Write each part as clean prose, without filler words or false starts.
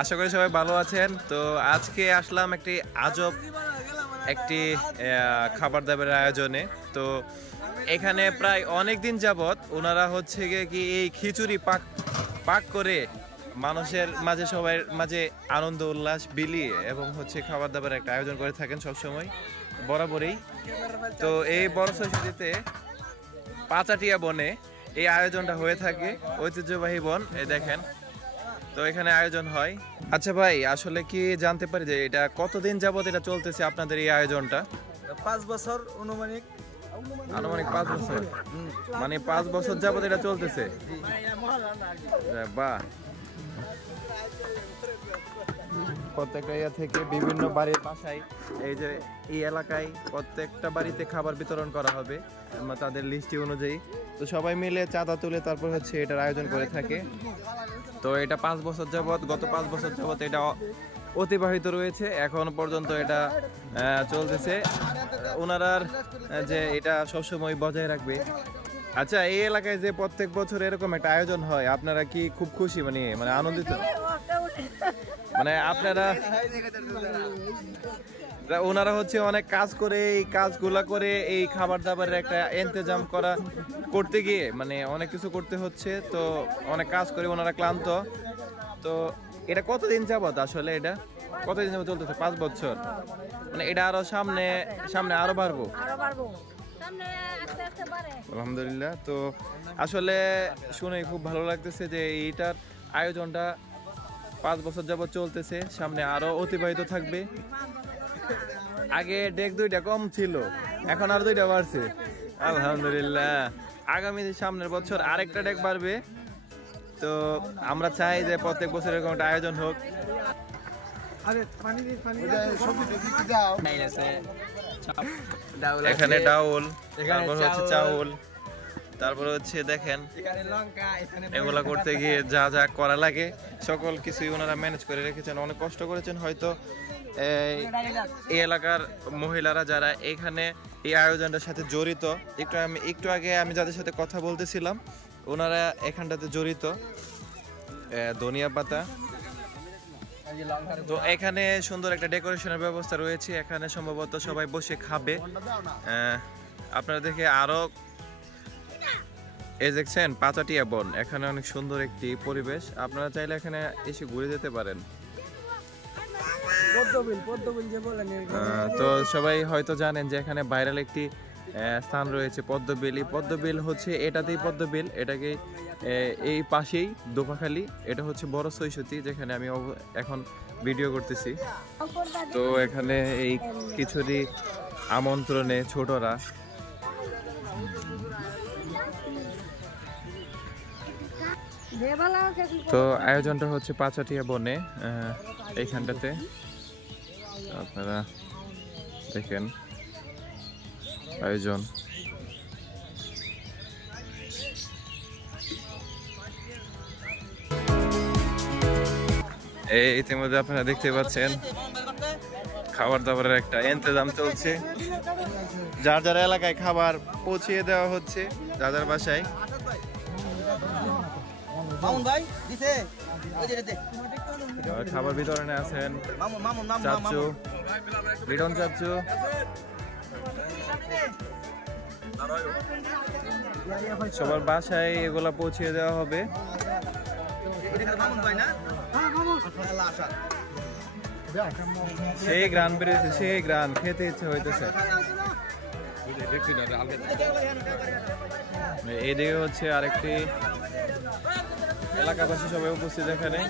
আশা করি সবাই ভালো আছেন। তো আজকে আসলাম একটি আজব একটি খাবার দাবারের আয়োজনে। তো এখানে প্রায় অনেক দিন যাবত ওনারা হচ্ছে গিয়ে কি এই খিচুড়ি পাক করে মানুষের মাঝে সবাই মাঝে আনন্দ উল্লাস বিলিয়ে এবং হচ্ছে খাবার দাবার একটা আয়োজন করে থাকেন সবসময় বরাবরই। তো এই বড় সৈশীতে পাচাটিয়া বনে এই আয়োজনটা হয়ে থাকে, ঐতিহ্যবাহী বন। এই দেখেন, তো এখানে আয়োজন হয়। আচ্ছা ভাই, আসলে কি জানতে পারি যে এটা কতদিন যাবত এটা চলতেছে আপনাদের এই আয়োজনটা? 5 বছর আনুমানিক 5 বছর, মানে 5 বছর যাবত এটা চলতেছে। বাহ, প্রত্যেকটা ইয়া থেকে বিভিন্ন বাড়ির বাসায় এই যে এই এলাকায় প্রত্যেকটা বাড়িতে খাবার বিতরণ করা হবে তাদের লিস্টি অনুযায়ী। তো সবাই মিলে চাঁদা তুলে তারপর হচ্ছে এটার আয়োজন করে থাকে। তো এটা 5 বছর যাবত, গত 5 বছর যাবত এটা অতিবাহিত রয়েছে, এখন পর্যন্ত এটা চলতেছে। ওনারার যে এটা সবসময় বজায় রাখবে। আচ্ছা, এই এলাকায় যে প্রত্যেক বছর এরকম একটা আয়োজন হয়, আপনারা কি খুব খুশি, মানে আনন্দিত? মানে আপনারা, ওনারা হচ্ছে অনেক কাজ করে, এই কাজগুলা করে এই খাবার দাবারের একটা ইন্তজাম করতে গিয়ে মানে অনেক কিছু করতে হচ্ছে। তো অনেক কাজ করে ওনারা ক্লান্ত। তো এটা কতদিন যাবত আসলে এটা কতদিন যাবত চলতেছে? 5 বছর, মানে এটা আরো সামনে আরো বাড়বো। আলহামদুলিল্লাহ। তো আসলে শুনে খুব ভালো লাগতেছে যে এইটার আয়োজনটা 5 বছর যাবত চলতেছে, সামনে আরো অতিবাহিত থাকবে। আগে ডেক 2টা কম ছিল, এখন আর 2টা বাড়ছে। আলহামদুলিল্লাহ, আগামী সামনের বছর আরেকটা ডেক বাড়বে। তো আমরা চাই যে প্রত্যেক বছর এরকম একটা আয়োজন হোক। এখানে ডাউল, তারপর হচ্ছে চাউল, তারপর হচ্ছে দেখেন এগুলা করতে গিয়ে যা যা করা লাগে সকল কিছুই ওনারা ম্যানেজ করে রেখেছেন, অনেক কষ্ট করেছেন। হয়তো এই এলাকার মহিলারা যারা এখানে এই আয়োজনটার সাথে জড়িত, একটু আগে আমি যাদের সাথে কথা বলতেছিলাম ওনারা এখানটাতে জড়িত। ধনিয়া পাতা, তো এখানে সুন্দর একটা ডেকোরেশনের ব্যবস্থা রয়েছে। এখানে সম্ভবত সবাই বসে খাবে। আপনারা দেখে আরো এই দেখছেন পাচাটিয়া বন, এখানে অনেক সুন্দর একটি পরিবেশ। আপনারা চাইলে এখানে এসে ঘুরে যেতে পারেন। তো সবাই হয়তো জানেন যে এখানে ভাইরাল একটি স্থান রয়েছে পদ্মবিল। এই পদ্মবিল হচ্ছে এটাতেই পদ্মবিল, এটাকে এই পাশেই দোপাখালি, এটা হচ্ছে বড় সৈসতী যেখানে আমি এখন ভিডিও করতেছি। তো এখানে এই খিচুড়ি আমন্ত্রণে ছোটরা তো আয়োজনটা হচ্ছে পাচাটিয়া বনে এইখানটাতে। আপনারা দেখেন আয়োজন। এই ইতিমধ্যে আপনারা দেখতে পাচ্ছেন খাবার দাবারের একটা ইন্তজাম চলছে। যার যার এলাকায় খাবার পৌঁছিয়ে দেওয়া হচ্ছে, যার যার বাসায়। খাবার বিতরণে আছেন চাচু, লিটন চাচু। সবার বাসায় এগুলা পৌঁছিয়ে দেওয়া হবে। সেই গ্রান বেরিয়েছে, সেই গ্রান খেতে ইচ্ছে হইতেছে। এইদিকে হচ্ছে আরেকটি এলাকাবাসী সবাই উপস্থিত এখানে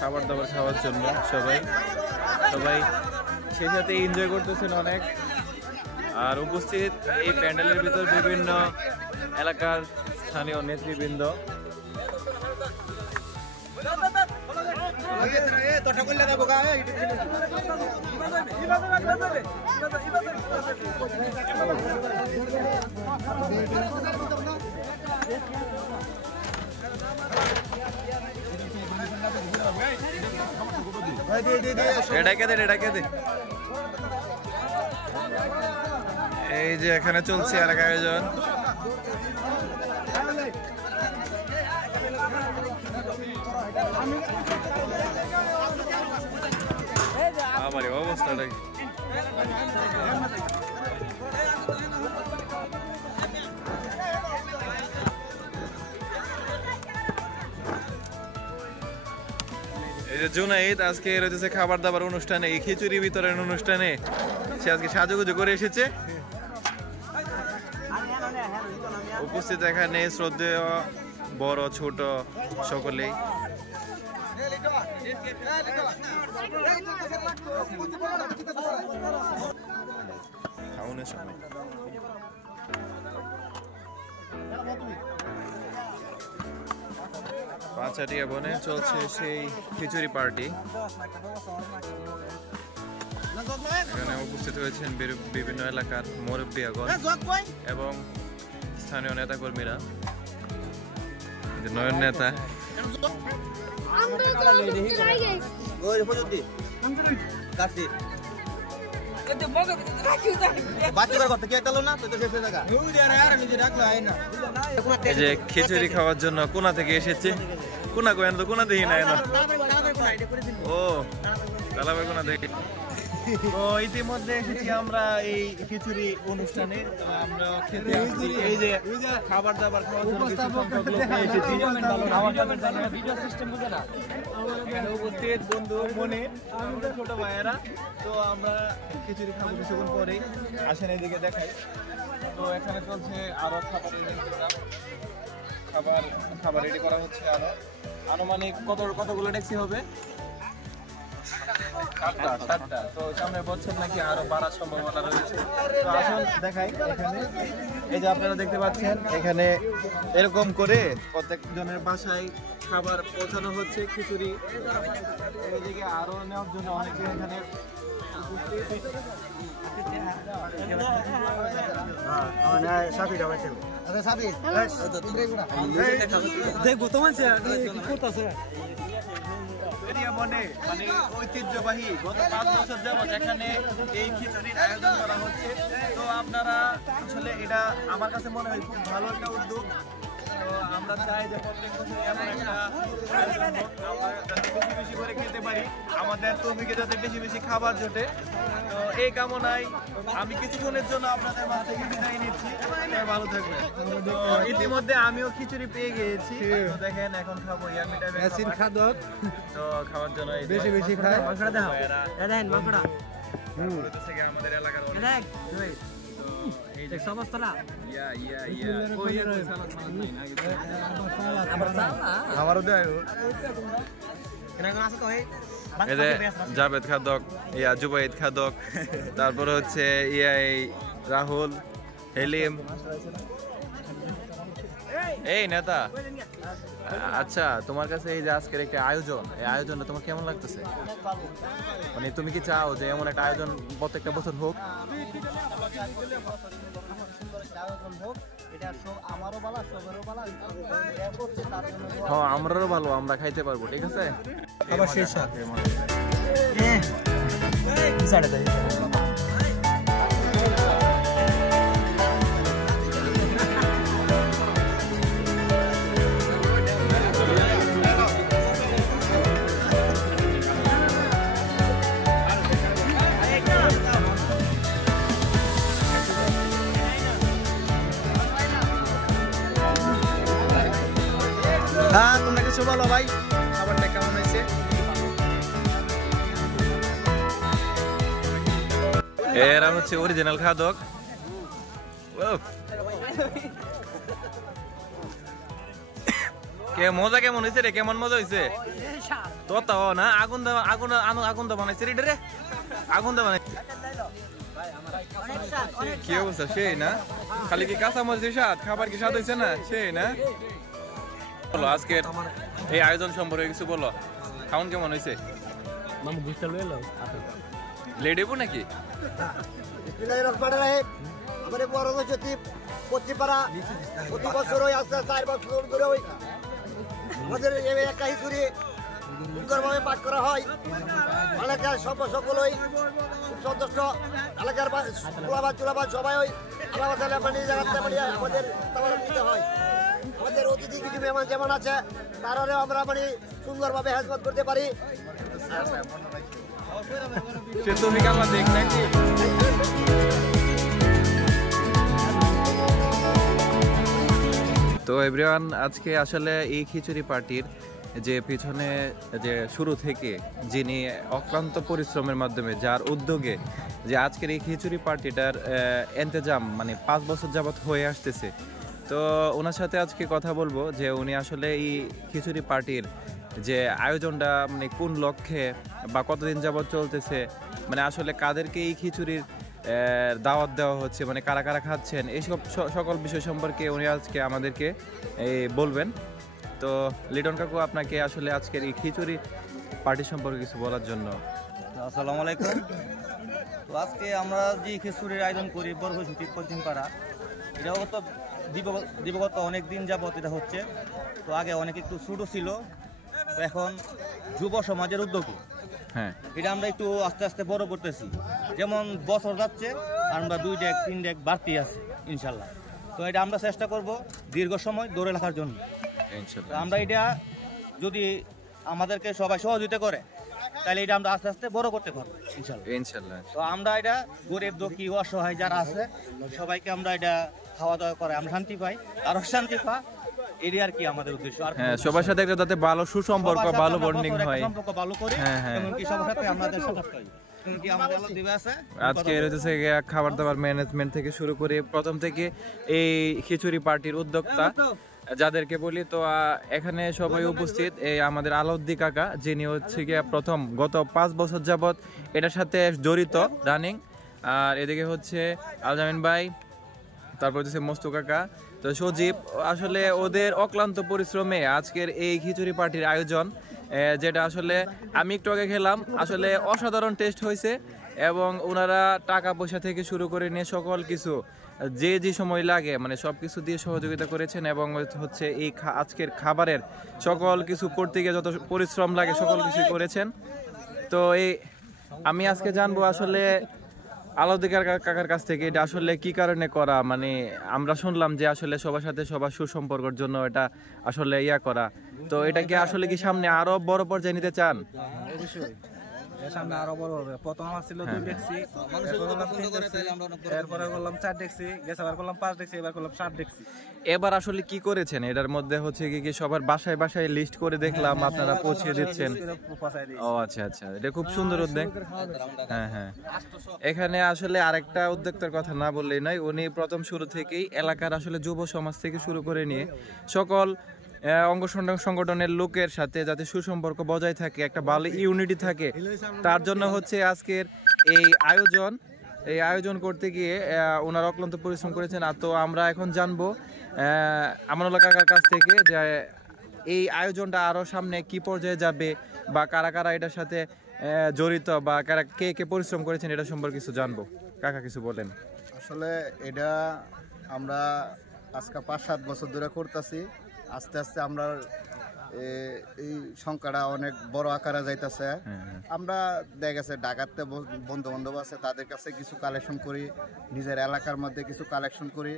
খাবার দাবার খাওয়ার জন্য। সবাই সেই সাথে এনজয় করতেছেন অনেক। আর উপস্থিত এই প্যান্ডেলের ভিতর বিভিন্ন এলাকার স্থানীয় নেতৃবৃন্দ। এই যে এখানে চলছে আর এক আয়োজন। অবস্থাটা কি? এই যে জুনাইদ আজকে রয়েছে খাবার দাবার অনুষ্ঠানে, এই খিচুড়ি বিতরণ অনুষ্ঠানে সে আজকে সাজুগুজু করে এসেছে। উপস্থিত এখানে শ্রদ্ধেয় বড় ছোট সকলেই। খাওয়ানোর সময় পাঁচাটিয়া বনে চলছে সেই খিচুড়ি পার্টি। এখানে উপস্থিত হয়েছেন বিভিন্ন এলাকার মুরব্বিয়াগণ এবং স্থানীয় নেতা কর্মীরা। নয়ন নেতা এই যে খিচুড়ি খাওয়ার জন্য কোনা থেকে এসেছে। কোনা কোয়েন তো কোনা দেখি না ও তালাবে কোনা দেখি। তো ইতিমধ্যে এসেছি আমরা এই খিচুড়ি অনুষ্ঠানে। আমরা খেতে আসছি, এই যে খাবার দাবার খাওয়ার জন্য কিছু সংখ্যক লোক নিয়ে এসেছি। এখানে উপস্থিত বন্ধু মনে ছোট ভাইয়েরা। তো আমরা খিচুড়ি খাবো কিছুক্ষণ পরেই, আসেন এইদিকে দেখাই। তো এখানে চলছে আরো খাবার রেডি করা হচ্ছে। আরো আনুমানিক কতগুলো ট্যাক্সি হবে? 7টা। তো সামনে বছর নাকি আরো বাড়ার সম্ভাবনা রয়েছে। তো আসুন দেখাই। এখানে এই যে আপনারা দেখতে পাচ্ছেন, এখানে এরকম করে প্রত্যেকজনের বাসায় খাবার পৌঁছানো হচ্ছে খিচুড়ি। এদিকে আরো নেওয়ার জন্য অনেকে এখানে দেখবো তোমার মানে ঐতিহ্যবাহী গত 5 বছর যাবত এখানে এই খিচুড়ির আয়োজন করা হচ্ছে। তো আপনারা আসলে এটা আমার কাছে মনে হয় খুব ভালো একটা উদ্যোগ। তো আমরা চাই যে প্রত্যেক বছর এমন একটা আয়োজন হোক, আমরা যাতে বেশি বেশি করে খেতে পারি, আমাদের তৌফিকে যাতে বেশি বেশি খাবার জোটে। তো এই কামনায় আমি কিছুক্ষণের জন্য আপনাদের মাঝ থেকে বিদায় নিচ্ছি। ভালো থাকবেন। তো ইতিমধ্যে আমিও খিচুড়ি পেয়ে গিয়েছি। তো দেখেন এখন খাবো ইয়ামি টাইপের খাবার। তো খাওয়ার জন্য বেশি বেশি খায় মাংসটা দাও। দেখেন মাংসটা থেকে আমাদের এলাকার এই যে সমস্তরা আমারও দেয়। জাভেদ খাদক, জুবাইদ খাদক, তারপরে হচ্ছে রাহুল, হেলিম। এই নেতা, আচ্ছা তোমার কাছে এই যে আজকের একটা আয়োজন, এই আয়োজনটা তোমার কেমন লাগতেছে? মানে তুমি কি চাও যে এমন একটা আয়োজন প্রত্যেকটা বছর হোক? হ্যাঁ আমরাও ভালো, আমরা খাইতে পারবো। ঠিক আছে। হ্যাঁ তোমরা কিছু বলো ভাই, খাবারটা কেমন হয়েছে? এরা হচ্ছে অরিজিনাল খাদক। মজা কেমন হয়েছে রে? কেমন মজা হয়েছে? তো না আগুন দা বানাইছে রে, আগুন দা বানাইছে। কি অবস্থা? সেই না খালি কি কাঁচা মরিচের স্বাদ, খাবার কি স্বাদ হয়েছে না? সেই না। বলো আজকের এই আয়োজন সম্পর্কে কিছু বলো। খাওন কেমন হয়েছে? লেডেবো নাকি? আমাদের বড় প্রতিপাড়া প্রতি বছর ওই আস্তে 4 বছর ধরে ওই আমাদের একটা খিচুড়ি সুন্দরভাবে পাঠ করা হয়। এলাকার সকলই খুব সন্তুষ্ট। এলাকার চুলাবাদ সবাই ওই আমাদের নিতে হয়। আমাদের অতিথি কিছু মেহমান যেমন আছে তারাও আমরা মানে সুন্দরভাবে হেজমত করতে পারি। সে তুমি কালা দেখ নাকি? তো এভরিওয়ান, আজকে আসলে এই খিচুড়ি পার্টির যে পিছনে যে শুরু থেকে যিনি অক্লান্ত পরিশ্রমের মাধ্যমে যার উদ্যোগে যে আজকের এই খিচুড়ি পার্টিটার ইন্তজাম মানে 5 বছর যাবত হয়ে আসতেছে, তো ওনার সাথে আজকে কথা বলবো যে উনি আসলে এই খিচুড়ি পার্টির যে আয়োজনটা মানে কোন লক্ষ্যে বা কতদিন যাবত চলতেছে, মানে আসলে কাদেরকে এই খিচুড়ির দাওয়াত দেওয়া হচ্ছে, মানে কারা কারা খাচ্ছেন, এইসব সকল বিষয় সম্পর্কে উনি আজকে আমাদেরকে বলবেন। তো লিটন কাকু, আপনাকে আসলে আজকের এই খিচুড়ি পার্টি সম্পর্কে কিছু বলার জন্য। আসসালামু আলাইকুম। তো আজকে আমরা যে খিচুড়ির আয়োজন করি বরঘসিটি পশ্চিমপাড়া, এটা তো দিবগত অনেক দিন যাবত এটা হচ্ছে। তো আগে অনেক একটু ছোটো ছিল, তো এখন যুব সমাজের উদ্যোগে হ্যাঁ, এটা আমরা একটু আস্তে আস্তে বড় করতেছি। যেমন বছর যাচ্ছে আমরা 2 ডেক 3 ডেক বাড়তি আছে ইনশাল্লাহ। তো এটা আমরা চেষ্টা করব দীর্ঘ সময় ধরে রাখার জন্য। তো আমরা এটা যদি আমাদেরকে সবাই সহযোগিতা করে তাহলে এটা আমরা আস্তে আস্তে বড় করতে পারবো ইনশাল্লাহ। তো আমরা এটা গরিব দুঃখী অসহায় যারা আছে সবাইকে আমরা এটা খাওয়া দাওয়া করে আমরা শান্তি পাই, আরো শান্তি পাই, এটাই আর কি আমাদের উদ্দেশ্য। আর হ্যাঁ, সবার সাথে একটা যাতে ভালো সুসম্পর্ক, ভালো বন্ডিং হয়, সম্পর্ক ভালো করে এমনকি সবার সাথে আমাদের সাথে হয়। আজকে রয়েছে খাবার দাবার ম্যানেজমেন্ট থেকে শুরু করে প্রথম থেকে এই খিচুড়ি পার্টির উদ্যোক্তা যাদেরকে বলি, তো এখানে সবাই উপস্থিত। এই আমাদের আলাউদ্দিন কাকা, যিনি হচ্ছে গিয়ে প্রথম গত 5 বছর যাবত এটার সাথে জড়িত রানিং। আর এদিকে হচ্ছে আলজামিন ভাই, তারপর হচ্ছে মস্তু কাকা, তো সজীব। আসলে ওদের অক্লান্ত পরিশ্রমে আজকের এই খিচুড়ি পার্টির আয়োজন, যেটা আসলে আমি একটু আগে খেলাম, আসলে অসাধারণ টেস্ট হয়েছে। এবং ওনারা টাকা পয়সা থেকে শুরু করে নিয়ে সকল কিছু যে সময় লাগে মানে সব কিছু দিয়ে সহযোগিতা করেছেন। এবং হচ্ছে এই আজকের খাবারের সকল কিছু করতে গিয়ে যত পরিশ্রম লাগে সকল কিছু করেছেন। তো আমি আজকে জানবো আসলে আলাউদ্দিন কাকার কাছ থেকে এটা আসলে কি কারণে করা। মানে আমরা শুনলাম যে আসলে সবার সাথে সবার সুসম্পর্কের জন্য এটা আসলে করা। তো এটা কি আসলে কি সামনে আরো বড় পর্যায়ে নিতে চান? অবশ্যই সামনে আরো বড় হবে। প্রথম আমার ছিল 2 ডেক্সি, এরপরে করলাম 4 ডেক্সি, গেছবার করলাম 5 ডেক্সি, এবার করলাম 7 ডেক্সি। এবার আসলে কি করেছেন এটার মধ্যে? হচ্ছে কি সবার বাসায় বাসায় লিস্ট করে দেখলাম আপনারা পৌঁছে দিচ্ছেন। ও আচ্ছা আচ্ছা, এটা খুব সুন্দর উদ্যোগ। হ্যাঁ হ্যাঁ, এখানে আসলে আরেকটা উদ্যোক্তার কথা না বললেই নয়। উনি প্রথম শুরু থেকেই এলাকার আসলে যুব সমাজ থেকে শুরু করে নিয়ে সকল অঙ্গ সংগঠনের লোকের সাথে যাতে সুসম্পর্ক বজায় থাকে, একটা ভালো ইউনিটি থাকে, তার জন্য হচ্ছে আজকের এই আয়োজন করতে গিয়ে ওনারা অক্লান্ত পরিশ্রম করেছেন। আর তো আমরা এখন জানবো আমানুল্লাহ কাকার কাছ থেকে যে এই আয়োজনটা আরো সামনে কি পর্যায়ে যাবে বা কারা কারা এটার সাথে জড়িত বা কারা কে পরিশ্রম করেছেন এটা সম্পর্কে কিছু জানবো। কাকা কিছু বলেন। আসলে এটা আমরা আজকে 5-7 বছর ধরে করতেছি। আস্তে আস্তে আমরা এই সংখ্যাটা অনেক বড় আকারে যাইতেছে। আমরা দেখা গেছে ঢাকাতে বন্ধু বান্ধব আছে, তাদের কাছে কিছু কালেকশন করি, নিজের এলাকার মধ্যে কিছু কালেকশন করি।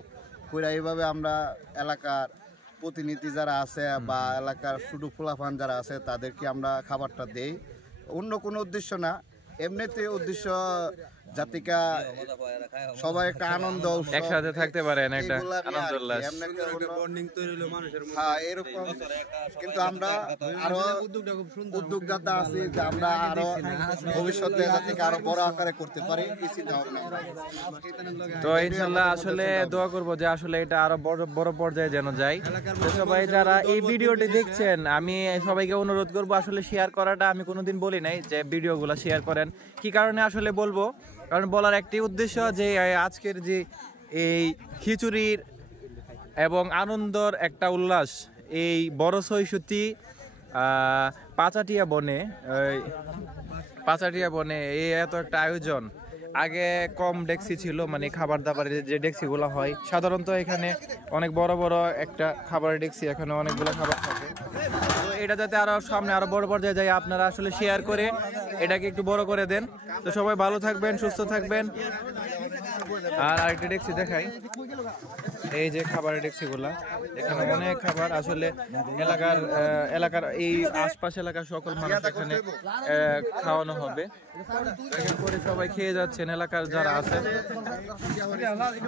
এইভাবে আমরা এলাকার প্রতিনিধি যারা আছে বা এলাকার ছোটো ফুলাফান যারা আছে তাদেরকে আমরা খাবারটা দেই। অন্য কোনো উদ্দেশ্য না, এমনিতে উদ্দেশ্য জাতিকা সবাই একটা আনন্দ একসাথে থাকতে পারেন, একটা আনন্দ উল্লাস। হ্যাঁ, এরকম। কিন্তু আমরা আরো উদ্যোগদাতা আছি যে আমরা আরো ভবিষ্যতে জাতিকে আরো বড় আকারে করতে পারি এই চিন্তা ভাবনা। তো ইনশাআল্লাহ আসলে দোয়া করব যে আসলে এটা আরো বড় পর্যায়ে যেন যায়। তো সবাই যারা এই ভিডিওটি দেখছেন, আমি সবাইকে অনুরোধ করব আসলে শেয়ার করাটা আমি কোনোদিন বলি নাই যে ভিডিওগুলো শেয়ার করেন। কি কারণে আসলে বলবো, কারণ বলার একটি উদ্দেশ্য যে আজকের যে এই খিচুড়ির এবং আনন্দর একটা উল্লাস এই বড় সৈসুতি পাচাটিয়া বনে এই এত একটা আয়োজন। আগে কম ডেক্সি ছিল, মানে খাবার দাবারের যে ডেক্সিগুলো হয় সাধারণত এখানে অনেক বড় বড় একটা খাবারের ডেক্সি, এখানে অনেকগুলো খাবার থাকে। তো এটা যাতে আরো সামনে আরো বড় পর্যায়ে যায়, আপনারা আসলে শেয়ার করে এটাকে একটু বড় করে দেন। তো সবাই ভালো থাকবেন, সুস্থ থাকবেন। আর আরেকটা ডেক্সি দেখাই। এই যে খাবারের ডেক্সিগুলা, এখানে অনেক খাবার আসলে এলাকার এই আশপাশ এলাকার সকল মানুষ এখানে খাওয়ানো হবে। এখানে করে সবাই খেয়ে যাচ্ছেন এলাকার যারা আছেন।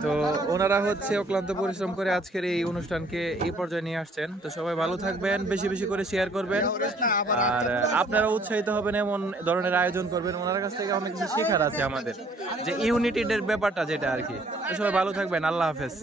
তো ওনারা হচ্ছে অক্লান্ত পরিশ্রম করে আজকের এই অনুষ্ঠানকে এই পর্যায়ে নিয়ে আসছেন। তো সবাই ভালো থাকবেন, বেশি বেশি করে শেয়ার করবেন, আর আপনারা উৎসাহিত হবেন, এমন ধরনের আয়োজন করবেন। ওনার কাছ থেকে অনেক কিছু শেখার আছে আমাদের, যে ইউনিটির ব্যাপারটা যেটা আর কি। তো সবাই ভালো থাকবেন, আল্লাহ হাফেজ।